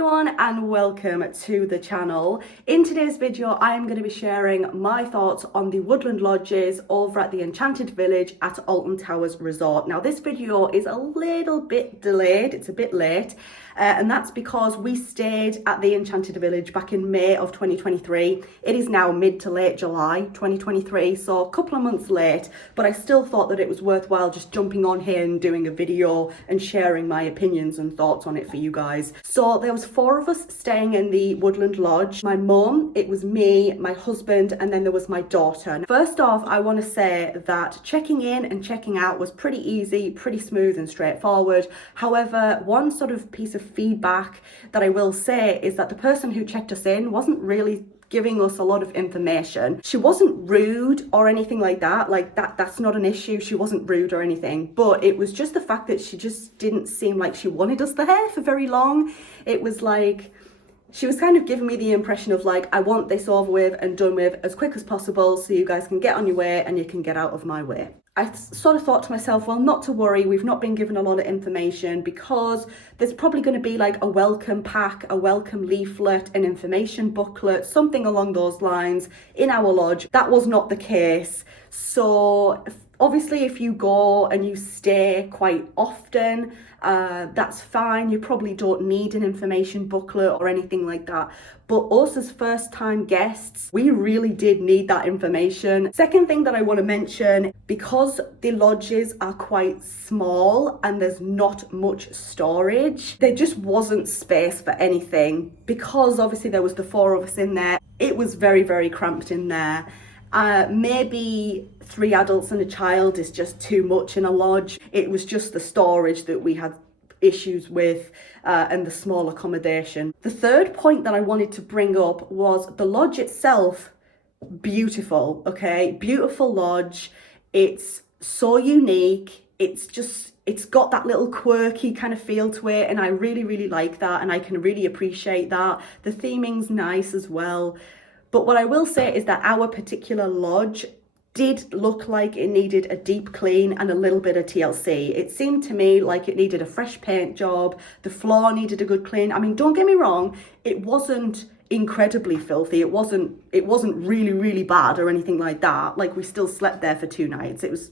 everyone and welcome to the channel. In today's video I am going to be sharing my thoughts on the Woodland lodges over at the Enchanted Village at Alton Towers Resort. Now this video is a little bit delayed, it's a bit late, and that's because we stayed at the Enchanted Village back in May of 2023. It is now mid to late July 2023, so a couple of months late, but I still thought that it was worthwhile just jumping on here and doing a video and sharing my opinions and thoughts on it for you guys. So there was 4 of us staying in the Woodland Lodge. My mum, it was me, my husband, and then there was my daughter. First off, I want to say that checking in and checking out was pretty easy, pretty smooth and straightforward. However, one sort of piece of feedback that I will say is that the person who checked us in wasn't really giving us a lot of information. She wasn't rude or anything like that. That's not an issue. She wasn't rude or anything, but it was just the fact that she just didn't seem like she wanted us there for very long. It was like she was kind of giving me the impression of like, I want this over with and done with as quick as possible so you guys can get on your way and you can get out of my way. I sort of thought to myself, well, not to worry, we've not been given a lot of information because there's probably going to be like a welcome pack, a welcome leaflet, an information booklet, something along those lines in our lodge. That was not the case. So obviously if you go and you stay quite often, that's fine. You probably don't need an information booklet or anything like that. But us as first time guests, we really did need that information. Second thing that I want to mention, because the lodges are quite small and there's not much storage, there just wasn't space for anything. Because obviously there was the 4 of us in there, it was very, very cramped in there. Maybe 3 adults and a child is just too much in a lodge. It was just the storage that we had issues with and the small accommodation. The third point that I wanted to bring up was the lodge itself. Beautiful, okay? Beautiful lodge. It's so unique. It's got that little quirky kind of feel to it, and I really, really like that, and I can really appreciate that. The theming's nice as well. But what I will say is that our particular lodge did look like it needed a deep clean and a little bit of TLC. It seemed to me like it needed a fresh paint job. The floor needed a good clean. I mean, don't get me wrong, it wasn't incredibly filthy. It wasn't really, really bad or anything like that. Like, we still slept there for 2 nights. It was,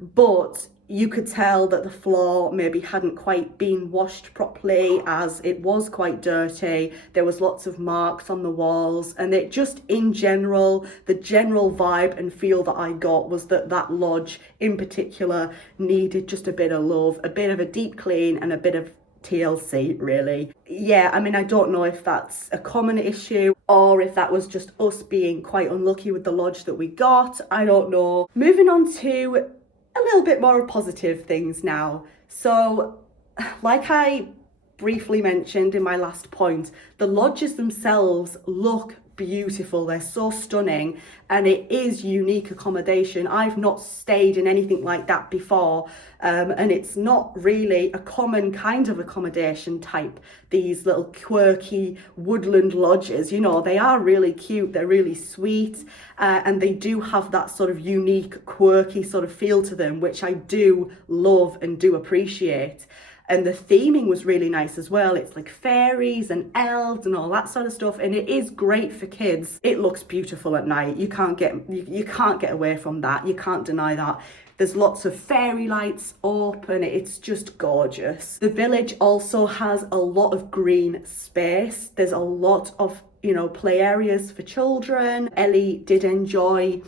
but you could tell that the floor maybe hadn't quite been washed properly, as it was quite dirty. There was lots of marks on the walls, and it just, in general, the general vibe and feel that I got was that that lodge in particular needed just a bit of love, a bit of a deep clean and a bit of TLC, really. Yeah, I mean, I don't know if that's a common issue or if that was just us being quite unlucky with the lodge that we got. I don't know. Moving on to a little bit more positive things now. So, like I briefly mentioned in my last point, the lodges themselves look beautiful. They're so stunning, and it is unique accommodation. I've not stayed in anything like that before, and it's not really a common kind of accommodation type. These little quirky woodland lodges, they are really cute, they're really sweet, and they do have that sort of unique, quirky sort of feel to them, which I do love and do appreciate. And the theming was really nice as well. It's like fairies and elves and all that sort of stuff. And it is great for kids. It looks beautiful at night. You can't get away from that. You can't deny that. There's lots of fairy lights up and it's just gorgeous. The village also has a lot of green space. There's a lot of, play areas for children. Ellie did enjoy,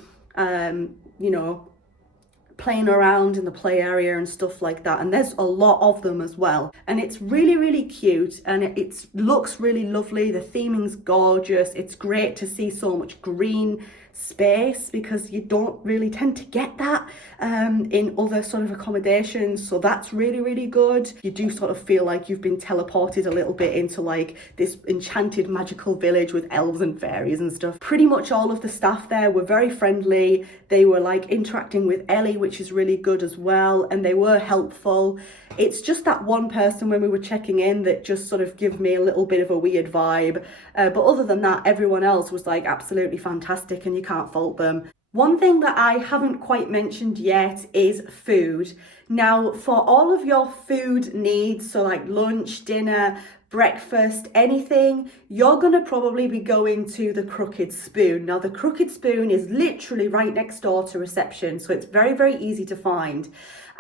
playing around in the play area and stuff like that, and there's a lot of them as well, and it's really, really cute, and it looks really lovely. The theming's gorgeous. It's great to see so much green space because you don't really tend to get that in other sort of accommodations, so that's really, really good. You do sort of feel like you've been teleported a little bit into like this enchanted magical village with elves and fairies and stuff. Pretty much all of the staff there were very friendly. They were like interacting with Ellie, which is really good as well, and they were helpful. It's just that one person when we were checking in that just sort of gave me a little bit of a weird vibe, but other than that, everyone else was like absolutely fantastic, and you can't fault them. One thing that I haven't quite mentioned yet is food. Now, for all of your food needs, so like lunch, dinner, breakfast, anything, you're gonna probably be going to the Crooked Spoon. Now, the Crooked Spoon is literally right next door to reception, so it's very, very easy to find.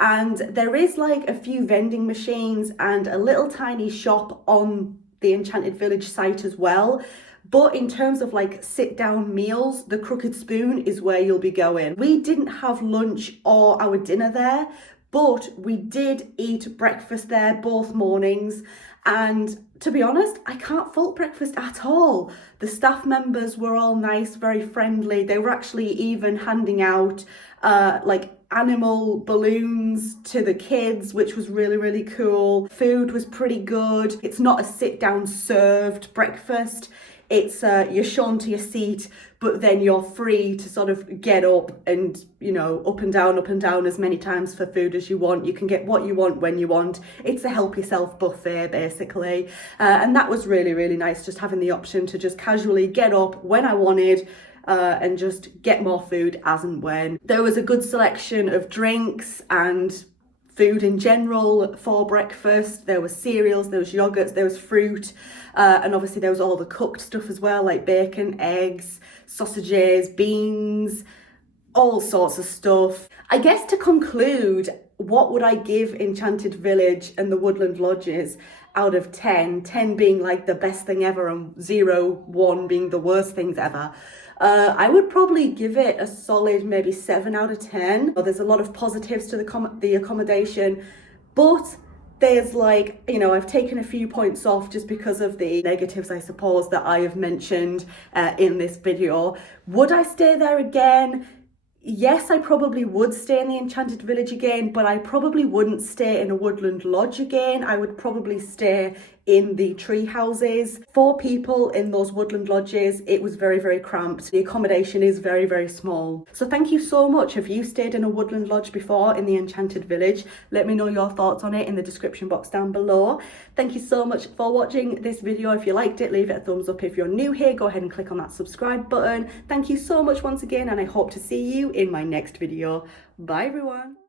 And there is like a few vending machines and a little tiny shop on the Enchanted Village site as well. But in terms of like sit down meals, the Crooked Spoon is where you'll be going. We didn't have lunch or our dinner there, but we did eat breakfast there both mornings. And to be honest, I can't fault breakfast at all. The staff members were all nice, very friendly. They were actually even handing out like animal balloons to the kids, which was really, really cool. Food was pretty good. It's not a sit down served breakfast. It's you're shown to your seat, but then you're free to sort of get up and, you know, up and down as many times for food as you want. You can get what you want when you want. It's a help yourself buffet, basically. And that was really, really nice, just having the option to just casually get up when I wanted and just get more food as and when. There was a good selection of drinks and food in general for breakfast. There was cereals, there was yogurts, there was fruit, and obviously there was all the cooked stuff as well, like bacon, eggs, sausages, beans, all sorts of stuff. I guess to conclude, what would I give Enchanted Village and the Woodland Lodges out of 10? 10 being like the best thing ever and 0, 1 being the worst things ever. I would probably give it a solid maybe 7 out of 10. There's a lot of positives to the accommodation, but there's like, you know, I've taken a few points off just because of the negatives, I suppose, that I have mentioned in this video. Would I stay there again? Yes, I probably would stay in the Enchanted Village again, but I probably wouldn't stay in a Woodland Lodge again. I would probably stay in the tree houses. 4 people in those Woodland Lodges, it was very, very cramped. The accommodation is very, very small. So thank you so much. Have you stayed in a Woodland Lodge before in the Enchanted Village? Let me know your thoughts on it in the description box down below. Thank you so much for watching this video. If you liked it, leave it a thumbs up. If you're new here, go ahead and click on that subscribe button. Thank you so much once again, and I hope to see you in my next video. Bye everyone.